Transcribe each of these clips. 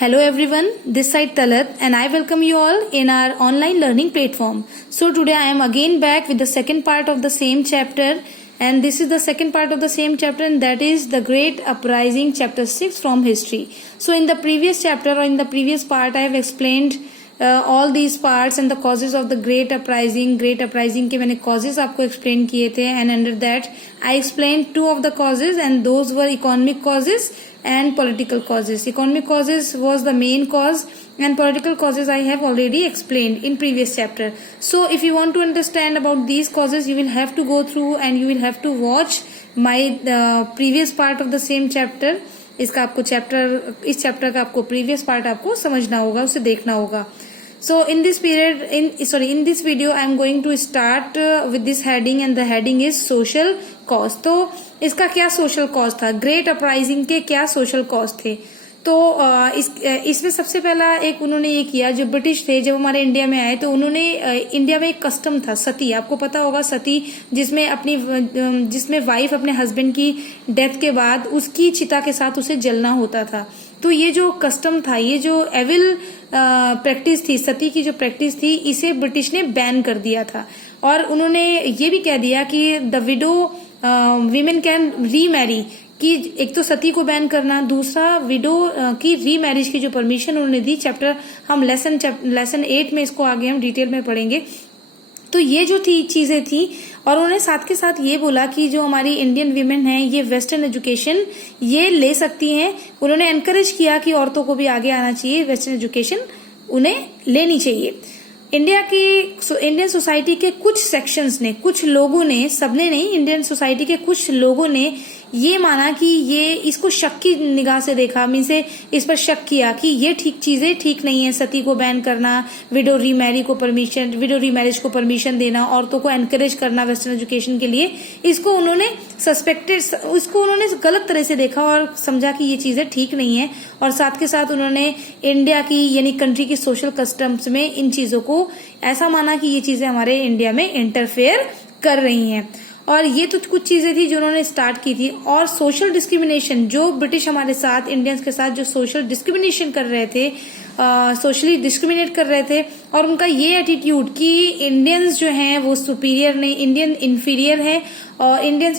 Hello everyone, this side Talat and I welcome you all in our online learning platform. So today I am again back with the second part of the same chapter, and this is the second part of the same chapter, and that is the Great Uprising chapter 6 from history. So in the previous chapter or in the previous part I have explained all these parts and the causes of the Great Uprising के मैंने causes आपको explain किए थे, and under that I explained two of the causes and those were economic causes and political causes. Economic causes was the main cause and political causes I have already explained in previous chapter. So if you want to understand about these causes, you will have to go through and you will have to watch my previous part of the same chapter. इसका आपको इस chapter का आपको previous part आपको समझना होगा, उसे देखना होगा. So in this video I am going to start with this heading and the heading is social cause. तो इसका क्या social cause था, ग्रेट अपराइजिंग के क्या social cause थे. तो इसमें सबसे पहला एक उन्होंने ये किया, जो ब्रिटिश थे जब हमारे इंडिया में आए तो उन्होंने इंडिया में एक कस्टम था सती, आपको पता होगा सती, जिसमें वाइफ अपने हस्बैंड की डेथ के बाद उसकी चिता के साथ उसे जलना होता था. तो ये जो कस्टम था, ये जो एविल प्रैक्टिस थी, सती की जो प्रैक्टिस थी, इसे ब्रिटिश ने बैन कर दिया था. और उन्होंने ये भी कह दिया कि the widow women can remarry, कि एक तो सती को बैन करना, दूसरा विडो की रीमैरिज की जो परमिशन उन्होंने दी. चैप्टर हम लेसन 8 में इसको आगे हम डिटेल में पढ़ेंगे. तो ये जो थी चीजें थी, और उन्होंने साथ के साथ ये बोला कि जो हमारी इंडियन वीमेन हैं ये वेस्टर्न एजुकेशन ये ले सकती हैं. उन्होंने एनकरेज किया कि औरतों को भी आगे आना चाहिए, वेस्टर्न एजुकेशन उन्हें लेनी चाहिए. इंडियन सोसाइटी के कुछ सेक्शंस ने, कुछ लोगों ने, सबने नहीं, इंडियन सोसाइटी के कुछ लोगों ने ये माना कि ये इसको शक की निगाह से देखा, मीन से इस पर शक किया कि ये चीजें ठीक नहीं है. सती को बैन करना, विडो रीमैरिज को परमिशन देना, औरतों को एनकरेज करना वेस्टर्न एजुकेशन के लिए, इसको उन्होंने उन्होंने गलत तरह से देखा और समझा कि ये चीजें ठीक नहीं है. और साथ के साथ उन्होंने इंडिया की यानी कंट्री की सोशल कस्टम्स में इन चीजों को ऐसा माना कि ये चीजें हमारे इंडिया में इंटरफेयर कर रही हैं. और ये तो कुछ चीजें थी जो उन्होंने स्टार्ट की थी. और सोशल डिस्क्रिमिनेशन, जो ब्रिटिश हमारे साथ, इंडियंस के साथ जो सोशल डिस्क्रिमिनेशन कर रहे थे, सोशली डिस्क्रिमिनेट कर रहे थे, और उनका ये एटीट्यूड कि इंडियंस जो हैं वो सुपीरियर नहीं, इंडियंस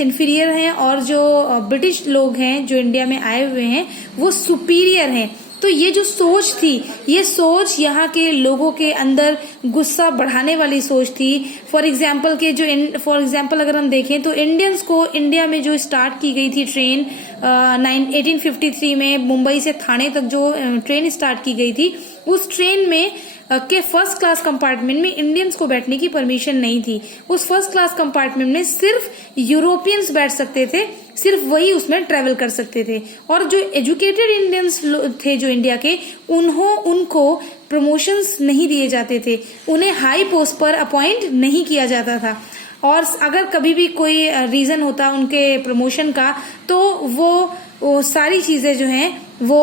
इन्फीरियर हैं, और जो ब्रिटिश लोग हैं जो इंडिया में आए हुए हैं वो सुपीरियर हैं. तो ये जो सोच थी, ये सोच यहाँ के लोगों के अंदर गुस्सा बढ़ाने वाली सोच थी. फॉर एग्जाम्पल अगर हम देखें तो इंडियंस को इंडिया में जो स्टार्ट की गई थी ट्रेन 1853 में मुंबई से थाने तक जो ट्रेन स्टार्ट की गई थी, उस ट्रेन में के फर्स्ट क्लास कंपार्टमेंट में इंडियंस को बैठने की परमिशन नहीं थी. उस फर्स्ट क्लास कंपार्टमेंट में सिर्फ यूरोपियंस बैठ सकते थे, सिर्फ वही उसमें ट्रेवल कर सकते थे. और जो एजुकेटेड इंडियंस थे जो इंडिया के, उनको प्रमोशंस नहीं दिए जाते थे, उन्हें हाई पोस्ट पर अपॉइंट नहीं किया जाता था. और अगर कभी भी कोई रीजन होता उनके प्रमोशन का, तो वो सारी चीजें जो हैं वो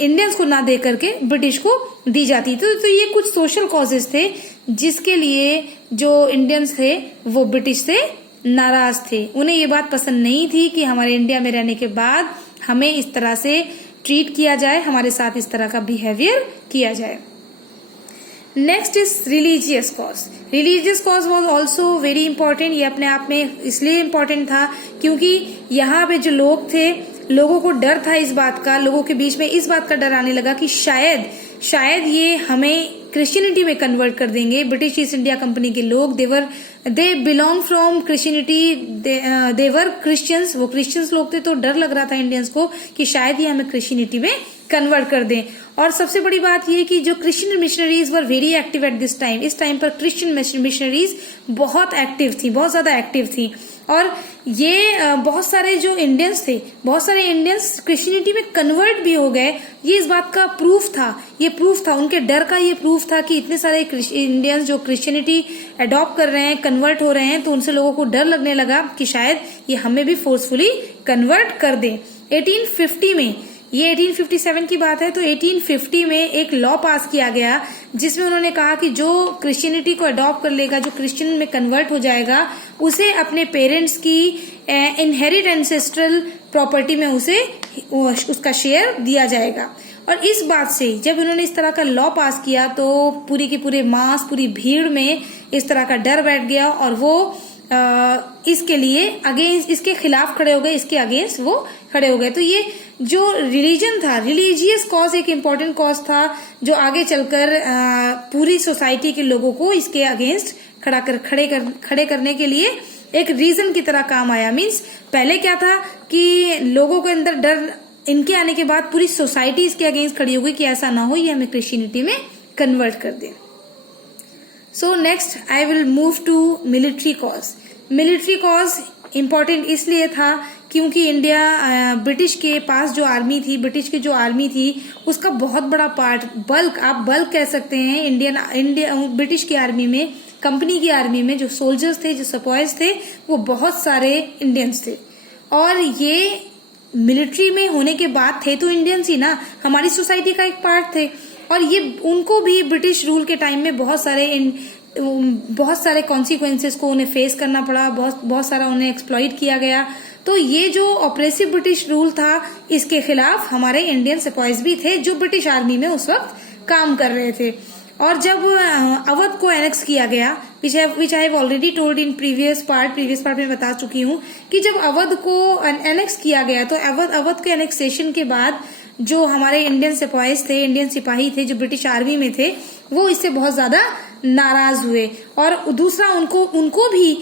इंडियंस को ना दे करके ब्रिटिश को दी जाती. तो ये कुछ सोशल कॉजेज थे जिसके लिए जो इंडियंस थे वो ब्रिटिश से नाराज थे. उन्हें ये बात पसंद नहीं थी कि हमारे इंडिया में रहने के बाद हमें इस तरह से ट्रीट किया जाए, हमारे साथ इस तरह का बिहेवियर किया जाए. Next is religious cause. Religious cause was also very important. ये अपने आप में इसलिए इम्पोर्टेंट था क्योंकि यहाँ पे जो लोग थे, लोगों को डर था इस बात का, लोगों के बीच में इस बात का डर आने लगा कि शायद ये हमें क्रिश्चियनिटी में कन्वर्ट कर देंगे. ब्रिटिश ईस्ट इंडिया कंपनी के लोग, they belong from Christianity, they were Christians, वो क्रिश्चियंस लोग थे. तो डर लग रहा था इंडियंस को कि शायद ये हमें क्रिश्चियनिटी में कन्वर्ट कर दें. और सबसे बड़ी बात ये कि जो Christian missionaries were very active at this time, इस टाइम पर क्रिश्चियन मिशनरीज बहुत एक्टिव थी, बहुत ज्यादा एक्टिव थी. और ये बहुत सारे जो इंडियंस थे, बहुत सारे इंडियंस क्रिश्चियनिटी में कन्वर्ट भी हो गए. ये इस बात का प्रूफ था, उनके डर का ये प्रूफ था कि इतने सारे इंडियंस जो क्रिश्चियनिटी अडॉप्ट कर रहे हैं, कन्वर्ट हो रहे हैं, तो उनसे लोगों को डर लगने लगा कि शायद ये हमें भी फोर्सफुली कन्वर्ट कर दें. 1850 में, ये 1857 की बात है, तो 1850 में एक लॉ पास किया गया जिसमें उन्होंने कहा कि जो क्रिश्चियनिटी को अडॉप्ट कर लेगा, जो क्रिश्चियन में कन्वर्ट हो जाएगा, उसे अपने पेरेंट्स की इनहेरिट एंसेस्ट्रल प्रॉपर्टी में उसे उसका शेयर दिया जाएगा. और इस बात से जब उन्होंने इस तरह का लॉ पास किया तो पूरी की पूरे मास, पूरी भीड़ में इस तरह का डर बैठ गया और वो इसके लिए अगेंस्ट, इसके खिलाफ खड़े हो गए, इसके अगेंस्ट वो खड़े हो गए। तो ये जो रिलीजन था, रिलीजियस कॉज एक इम्पोर्टेंट कॉज था जो आगे चलकर पूरी सोसाइटी के लोगों को इसके अगेंस्ट खड़े करने के लिए एक रीजन की तरह काम आया। मीन्स पहले क्या था कि लोगों के अंदर डर, इनके आने के बाद पूरी सोसाइटी इसके अगेंस्ट खड़ी हो गई कि ऐसा ना हो, ये हमें क्रिश्चियनिटी में कन्वर्ट कर दे। So next I will move to military cause. Military cause important इसलिए था क्योंकि इंडिया, ब्रिटिश के पास जो आर्मी थी, ब्रिटिश की जो आर्मी थी उसका बहुत बड़ा पार्ट, बल्क, आप बल्क कह सकते हैं, ब्रिटिश की आर्मी में, कंपनी की आर्मी में जो सोल्जर्स थे, जो सिपाहीज थे, वो बहुत सारे इंडियंस थे। और ये मिलिट्री में होने के बाद थे तो इंडियंस ही ना, हमारी सोसाइटी का एक पार्ट थे। और ये उनको भी ब्रिटिश रूल के टाइम में बहुत सारे कॉन्सिक्वेंसेस को उन्हें फेस करना पड़ा, बहुत सारा उन्हें एक्सप्लॉइट किया गया। तो ये जो ऑपरेसिव ब्रिटिश रूल था इसके खिलाफ हमारे इंडियन सिपाहीज भी थे जो ब्रिटिश आर्मी में उस वक्त काम कर रहे थे। और जब अवध को एनेक्स किया गया, which I have already told in previous part में बता चुकी हूँ कि जब अवध को एनेक्स किया गया तो अवध के एनेक्सेशन के बाद जो हमारे इंडियन सिपाहीज थे, इंडियन सिपाही थे जो ब्रिटिश आर्मी में थे, वो इससे बहुत ज्यादा नाराज हुए। और दूसरा उनको भी,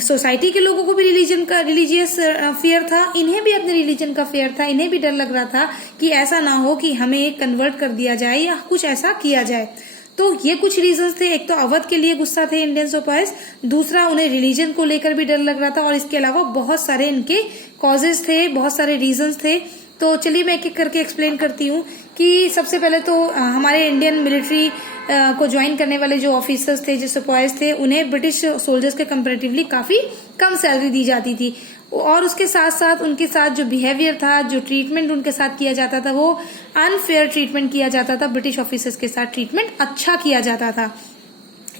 सोसाइटी के लोगों को भी रिलीजियस फियर था, इन्हें भी अपने रिलीजन का फियर था, इन्हें भी डर लग रहा था कि ऐसा ना हो कि हमें कन्वर्ट कर दिया जाए या कुछ ऐसा किया जाए। तो ये कुछ रीजंस थे। एक तो अवध के लिए गुस्सा थे इंडियन सिपाहीज, दूसरा उन्हें रिलीजन को लेकर भी डर लग रहा था, और इसके अलावा बहुत सारे इनके कॉजेज थे, बहुत सारे रीजंस थे। तो चलिए मैं एक एक करके एक्सप्लेन करती हूँ कि सबसे पहले तो हमारे इंडियन मिलिट्री को ज्वाइन करने वाले जो ऑफिसर्स थे, जो सिपाहीज थे, उन्हें ब्रिटिश सोल्जर्स के कंपैरेटिवली काफी कम सैलरी दी जाती थी। और उसके साथ साथ उनके साथ जो बिहेवियर था, जो ट्रीटमेंट उनके साथ किया जाता था, वो अनफेयर ट्रीटमेंट किया जाता था। ब्रिटिश ऑफिसर्स के साथ ट्रीटमेंट अच्छा किया जाता था।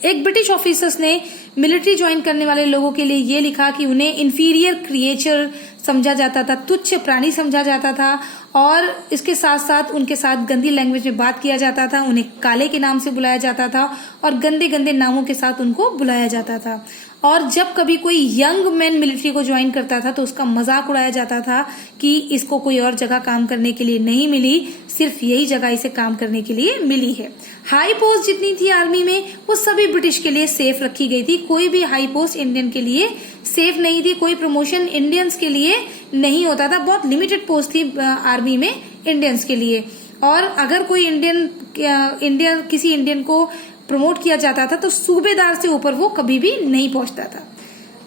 एक ब्रिटिश ऑफिसर्स ने मिलिट्री ज्वाइन करने वाले लोगों के लिए ये लिखा कि उन्हें इंफीरियर क्रिएचर समझा जाता था, तुच्छ प्राणी समझा जाता था, और इसके साथ साथ उनके साथ गंदी लैंग्वेज में बात किया जाता था, उन्हें काले के नाम से बुलाया जाता था और गंदे गंदे नामों के साथ उनको बुलाया जाता था। और जब कभी कोई यंग मैन मिलिट्री को ज्वाइन करता था तो उसका मजाक उड़ाया जाता था कि इसको कोई और जगह काम करने के लिए नहीं मिली, सिर्फ यही जगह इसे काम करने के लिए मिली है। हाई पोस्ट जितनी थी आर्मी में वो सभी ब्रिटिश के लिए सेफ रखी गई थी, कोई भी हाई पोस्ट इंडियन के लिए सेफ नहीं थी, कोई प्रमोशन इंडियंस के लिए नहीं होता था, बहुत लिमिटेड पोस्ट थी आर्मी में इंडियंस के लिए। और अगर कोई किसी इंडियन को प्रमोट किया जाता था तो सूबेदार से ऊपर वो कभी भी नहीं पहुंचता था।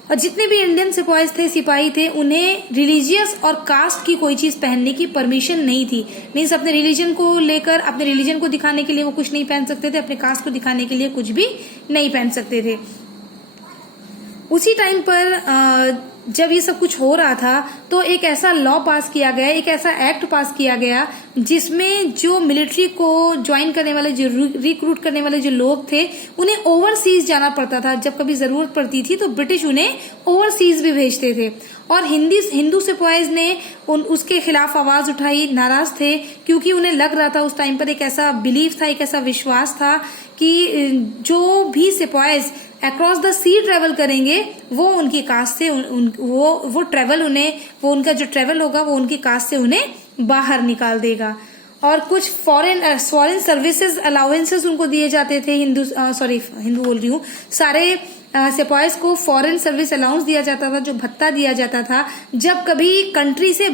और जितने भी इंडियन सिपाही थे उन्हें रिलीजियस और कास्ट की कोई चीज पहनने की परमिशन नहीं थी। मीन्स अपने रिलीजन को लेकर, अपने रिलीजन को दिखाने के लिए वो कुछ नहीं पहन सकते थे, अपने कास्ट को दिखाने के लिए कुछ भी नहीं पहन सकते थे। उसी टाइम पर जब ये सब कुछ हो रहा था तो एक ऐसा लॉ पास किया गया, एक ऐसा एक्ट पास किया गया जिसमें जो मिलिट्री को ज्वाइन करने वाले, जो रिक्रूट करने वाले जो लोग थे, उन्हें ओवरसीज जाना पड़ता था। जब कभी जरूरत पड़ती थी तो ब्रिटिश उन्हें ओवरसीज भी भेजते थे। और हिंदू सिपाहीज ने उसके खिलाफ आवाज उठाई, नाराज थे, क्योंकि उन्हें लग रहा था उस टाइम पर, एक ऐसा बिलीफ था, एक ऐसा विश्वास था कि जो भी सिपाहीज अक्रॉस द सी ट्रेवल करेंगे वो उनकी कास्ट से वो ट्रेवल उन्हें, वो उनका जो ट्रेवल होगा वो उनकी कास्ट से उन्हें बाहर निकाल देगा। और कुछ फॉरेन सर्विसेज अलाउंसेस उनको दिए जाते थे। हिंदू बोल रही हूँ, सारे सिपाहीज को फॉरेन सर्विस अलाउंस दिया जाता था, जो भत्ता दिया जाता था। जब कभी कंट्री से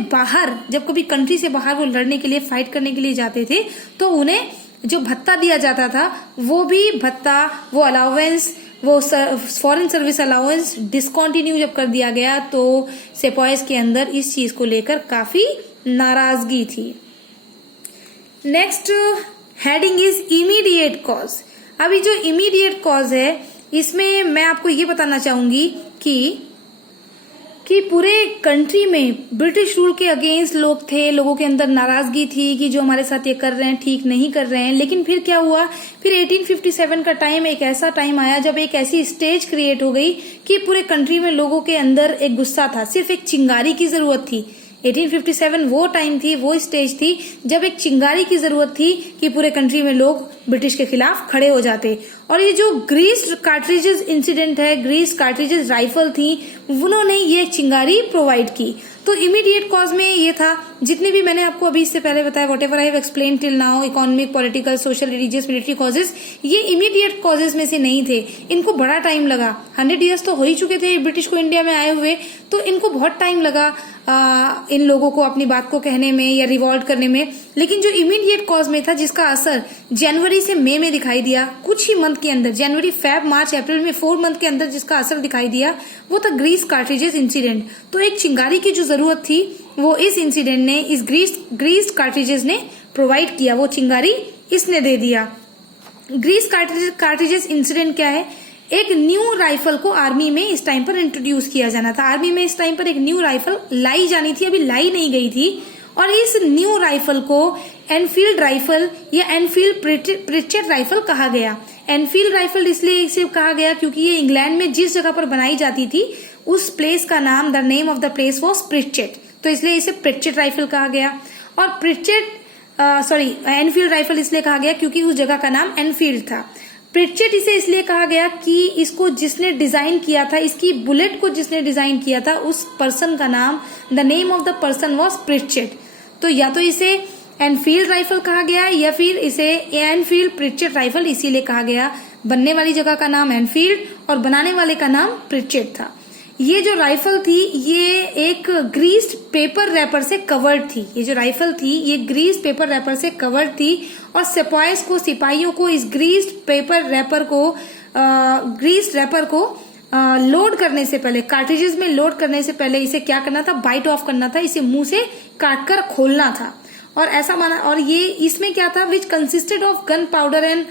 बाहर वो लड़ने के लिए, फाइट करने के लिए जाते थे तो उन्हें जो भत्ता दिया जाता था वो भी भत्ता, वो अलाउंस, वो फॉरेन सर्विस अलाउंस डिसकंटिन्यू जब कर दिया गया तो सिपाहीज के अंदर इस चीज को लेकर काफी नाराजगी थी। Next heading is immediate cause. अभी जो इमीडिएट कॉज है इसमें मैं आपको ये बताना चाहूंगी कि पूरे कंट्री में ब्रिटिश रूल के अगेंस्ट लोग थे, लोगों के अंदर नाराजगी थी कि जो हमारे साथ ये कर रहे हैं ठीक नहीं कर रहे हैं। लेकिन फिर क्या हुआ, फिर 1857 का टाइम एक ऐसा टाइम आया जब एक ऐसी स्टेज क्रिएट हो गई कि पूरे कंट्री में लोगों के अंदर एक गुस्सा था, सिर्फ एक चिंगारी की जरूरत थी, 1857 वो टाइम थी, वो स्टेज थी जब एक चिंगारी की जरूरत थी कि पूरे कंट्री में लोग ब्रिटिश के खिलाफ खड़े हो जाते। और ये जो ग्रीस कार्ट्रिजेस इंसिडेंट है, ग्रीस कार्ट्रिजेस राइफल थी, उन्होंने ये चिंगारी प्रोवाइड की। तो इमीडिएट कॉज में ये था, जितने भी मैंने आपको अभी इससे पहले बताया, what ever I have explain till now, economic, political, social, religious, military causes, ये इमीडिएट कॉजेज में से नहीं थे। इनको बड़ा टाइम लगा, 100 ईयर्स तो हो ही चुके थे ब्रिटिश को इंडिया में आए हुए, तो इनको बहुत टाइम लगा इन लोगों को अपनी बात को कहने में या रिवॉल्ट करने में। लेकिन जो इमीडिएट कॉज में था, जिसका असर जनवरी से मई में दिखाई दिया, कुछ ही मंथ के अंदर, जनवरी, फेब, मार्च, अप्रैल में 4 मंथ के अंदर जिसका असर दिखाई दिया, वो था ग्रीस कार्ट्रिजेस इंसिडेंट। तो एक चिंगारी की जो जरूरत थी वो इस इंसिडेंट ने, इस ग्रीस कार्ट्रिजेस ने प्रोवाइड किया, वो चिंगारी इसने दे दिया। ग्रीस कार्ट्रिजेस इंसिडेंट क्या है? एक न्यू राइफल को आर्मी में इस टाइम पर इंट्रोड्यूस किया जाना था। आर्मी में इस टाइम पर एक न्यू राइफल लाई जानी थी, अभी लाई नहीं गई थी, और इस न्यू राइफल को एनफील्ड राइफल या एनफील्ड प्रिचेट राइफल कहा गया। एनफील्ड राइफल इसलिए इसे कहा गया क्योंकि ये इंग्लैंड में जिस जगह पर बनाई जाती थी उस प्लेस का नाम, the name of the place was Pritchett, तो इसलिए इसे प्रिचेट राइफल कहा गया। और एनफील्ड राइफल इसलिए कहा गया क्योंकि उस जगह का नाम एनफील्ड था। प्रिचेट इसे इसलिए कहा गया कि इसको जिसने डिजाइन किया था, इसकी बुलेट को जिसने डिजाइन किया था, उस पर्सन का नाम, the name of the person was Pritchett. तो या तो इसे एनफील्ड राइफल कहा गया या फिर इसे एनफील्ड प्रिचेट राइफल इसीलिए कहा गया। बनने वाली जगह का नाम एनफील्ड और बनाने वाले का नाम प्रिचेट था। ये जो राइफल थी ये एक ग्रीस्ड पेपर रैपर से कवर्ड थी। ये जो राइफल थी ये ग्रीस्ड पेपर रैपर से कवर्ड थी और सिपाहीज को, सिपाहियों को इस ग्रीस्ड पेपर रैपर को लोड करने से पहले, कार्ट्रिजेस में लोड करने से पहले इसे क्या करना था? बाइट ऑफ करना था, इसे मुंह से काटकर खोलना था। और ऐसा माना, और ये इसमें क्या था? Which consisted of gun powder and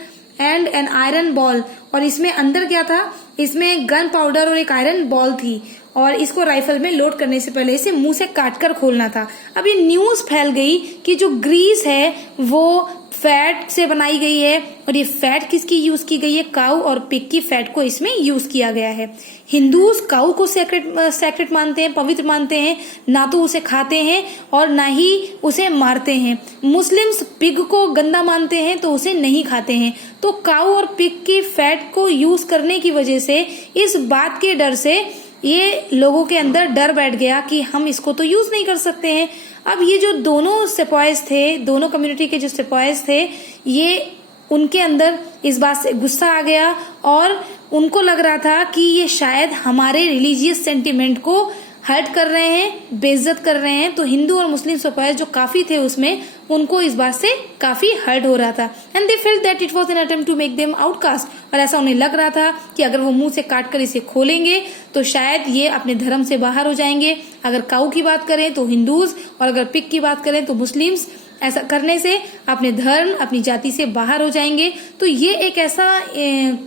an iron ball. और इसमें अंदर क्या था? इसमें गन पाउडर और एक आयरन बॉल थी और इसको राइफल में लोड करने से पहले इसे मुंह से काटकर खोलना था। अब ये न्यूज फैल गई कि जो ग्रीस है वो फैट से बनाई गई है और ये फैट किसकी यूज की गई है? काऊ और पिग की फैट को इसमें यूज किया गया है। हिंदूज काऊ को सैक्रेड मानते हैं, पवित्र मानते हैं, ना तो उसे खाते हैं और ना ही उसे मारते हैं। मुस्लिम्स पिग को गंदा मानते हैं तो उसे नहीं खाते हैं। तो काऊ और पिग की फैट को यूज करने की वजह से, इस बात के डर से ये लोगों के अंदर डर बैठ गया कि हम इसको तो यूज नहीं कर सकते हैं। अब ये जो दोनों सिपाहीज थे, दोनों कम्युनिटी के जो सिपाहीज थे, ये उनके अंदर इस बात से गुस्सा आ गया और उनको लग रहा था कि ये शायद हमारे रिलीजियस सेंटिमेंट को हर्ट कर रहे हैं, बेइज्जत कर रहे हैं। तो हिंदू और मुस्लिम सिपाही जो काफी थे उसमें, उनको इस बात से काफी हर्ट हो रहा था। And they felt that it was an attempt to make them outcast. और ऐसा उन्हें लग रहा था कि अगर वो मुंह से काटकर इसे खोलेंगे तो शायद ये अपने धर्म से बाहर हो जाएंगे। अगर काऊ की बात करें तो हिंदूज, और अगर पिग की बात करें तो मुस्लिम्स। ऐसा करने से अपने धर्म, अपनी जाति से बाहर हो जाएंगे। तो ये एक ऐसा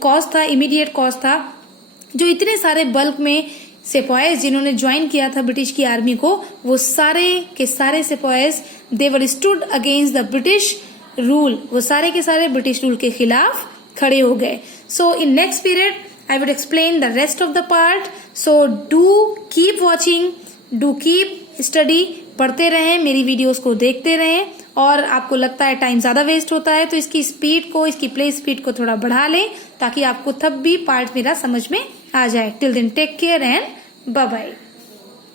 कॉज था, इमीडिएट कॉज था, जो इतने सारे बल्क में सिपाहीज जिन्होंने ज्वाइन किया था ब्रिटिश की आर्मी को, वो सारे के सारे सिपाहीज they were stood against the British rule. वो सारे के सारे ब्रिटिश रूल के खिलाफ खड़े हो गए। So in next period I would explain the rest of the part. So do keep watching, do keep study, पढ़ते रहें, मेरी वीडियोस को देखते रहें। और आपको लगता है टाइम ज्यादा वेस्ट होता है तो इसकी स्पीड को, इसकी प्ले स्पीड को थोड़ा बढ़ा लें ताकि आपको तब भी पार्ट मेरा समझ में आ जाए। Till then take care and bye bye.